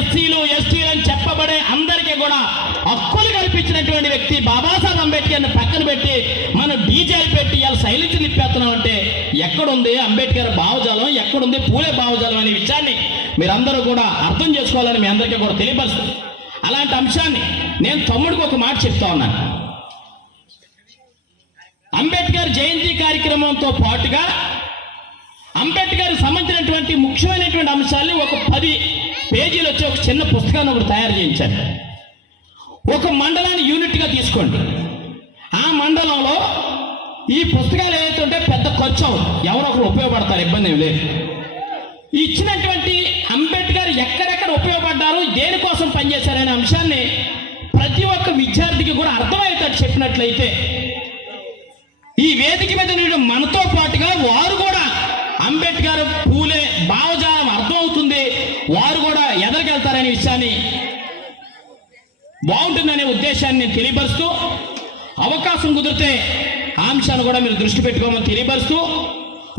ఎస్సీలు ఎస్టీలు అని చెప్పబడే అందరికీ కూడా హక్కులు కల్పించినటువంటి వ్యక్తి బాబాసాహెబ్ అంబేద్కర్ని పక్కన పెట్టి మనం డీజేలు పెట్టి ఇలా సైలెన్స్ నిప్పేస్తున్నాం అంటే ఎక్కడుంది అంబేద్కర్ భావజాలం, ఎక్కడుంది పూలే భావజాలం అనే విషయాన్ని మీరందరూ కూడా అర్థం చేసుకోవాలని మీ అందరికీ కూడా తెలియపరుస్తుంది. అలాంటి అంశాన్ని నేను తమ్ముడికి ఒక మాట చెప్తా ఉన్నాను. అంబేద్కర్ జయంతి కార్యక్రమంతో పాటుగా అంబేద్కర్ సంబంధించినటువంటి ముఖ్యమైనటువంటి అంశాన్ని ఒక 10 పేజీలు వచ్చి ఒక చిన్న పుస్తకాన్ని ఒకటి తయారు చేయించాను. ఒక మండలాన్ని యూనిట్గా తీసుకోండి. ఆ మండలంలో ఈ పుస్తకాలు ఏవైతే ఉంటే పెద్ద ఖర్చు అవ్వదు, ఎవరో ఒకరు ఉపయోగపడతారు, ఇబ్బంది ఏం లేదు. ఇచ్చినటువంటి అంబేద్కర్ ఎక్కడెక్కడ ఉపయోగపడ్డారు, దేనికోసం పనిచేశారనే అంశాన్ని ప్రతి ఒక్క విద్యార్థికి కూడా అర్థమయ్యేటట్టు చెప్పినట్లయితే ఈ వేదిక మీద మనతో పాటుగా వారు కూడా అంబేద్కర్ పూలే భావజాలం అర్థమవుతుంది, వారు కూడా ఎదరికెళ్తారనే విషయాన్ని బాగుంటుందనే ఉద్దేశాన్ని నేను తెలియపరుస్తూ, అవకాశం కుదిరితే ఆ అంశాన్ని కూడా మీరు దృష్టి పెట్టుకోమని తెలియపరుస్తూ,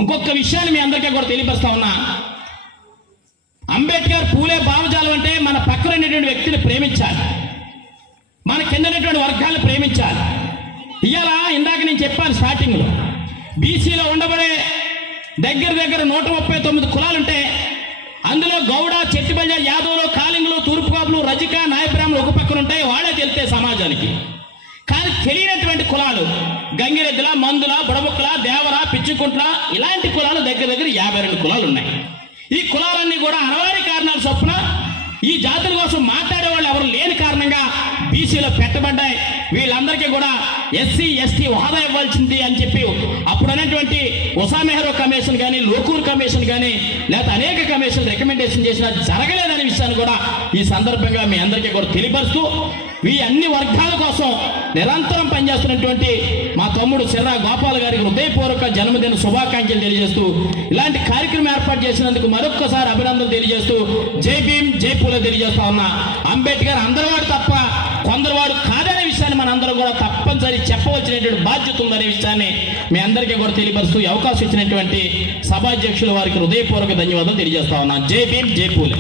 ఇంకొక విషయాన్ని మీ అందరికీ కూడా తెలియపరుస్తా ఉన్నా. అంబేద్కర్ పూలే భావజాలం అంటే మన పక్కన ఉన్నటువంటి వ్యక్తిని ప్రేమించాలి, మన కింద ఉన్నటువంటి వర్గాలను ప్రేమించాలి. ఇవాళ ఇందాక నేను చెప్పాను స్టార్టింగ్లో, బీసీలో ఉండబడే దగ్గర 139 కులాలుంటే అందులో గౌడ, చెట్టిబల్జ, యాదవులు, కాలింగులు, తూర్పుకాపులు, రజిక, నాయబ్రాహ్మణులు ఒక పక్కన ఉంటాయి. వాళ్ళే తెలితే సమాజానికి. కానీ తెలియనటువంటి కులాలు గంగిరెద్దుల, మందుల, బుడబుక్కల, దేవర, పిచ్చుకుంట్ల ఇలాంటి కులాలు దగ్గర 52 కులాలు ఉన్నాయి. ఈ కులాలన్నీ కూడా అనవారి కారణాల చొప్పున ఈ జాతుల కోసం మాట్లాడే వాళ్ళు ఎవరు లేని కారణంగా బీసీలో పెట్టబడ్డాయి. వీళ్ళందరికీ కూడా ఎస్సీ ఎస్టీ హోదా ఇవ్వాల్సింది అని చెప్పి అప్పుడు అనేటువంటి ఉషా మెహ్రా కమిషన్ కానీ, లోకూర్ కమిషన్ కానీ, లేకపోతే అనేక కమిషన్ రికమెండేషన్ చేసినా జరగలేదనే విషయాన్ని కూడా ఈ సందర్భంగా మీ అందరికీ కూడా తెలియపరుస్తూ, ఈ అన్ని వర్గాల కోసం నిరంతరం పనిచేస్తున్నటువంటి మా తమ్ముడు సిర్రా గోపాల్ గారికి హృదయపూర్వక జన్మదిన శుభాకాంక్షలు తెలియజేస్తూ, ఇలాంటి కార్యక్రమం ఏర్పాటు చేసినందుకు మరొక్కసారి అభినందనలు తెలియజేస్తూ, జై భీమ్ జై పూలే తెలియజేస్తా ఉన్నా. అంబేద్కర్ అందరివాడు తప్ప కొందరువాడు కాదనే విషయాన్ని మనందరం కూడా తప్పనిసరి చెప్పవలసినటువంటి బాధ్యత ఉందనే విషయాన్ని మీ అందరికీ కూడా తెలియపరుస్తూ, అవకాశం ఇచ్చినటువంటి సభాధ్యక్షుల వారికి హృదయపూర్వక ధన్యవాదాలు తెలియజేస్తా ఉన్నా. జై భీమ్ జై పూలే.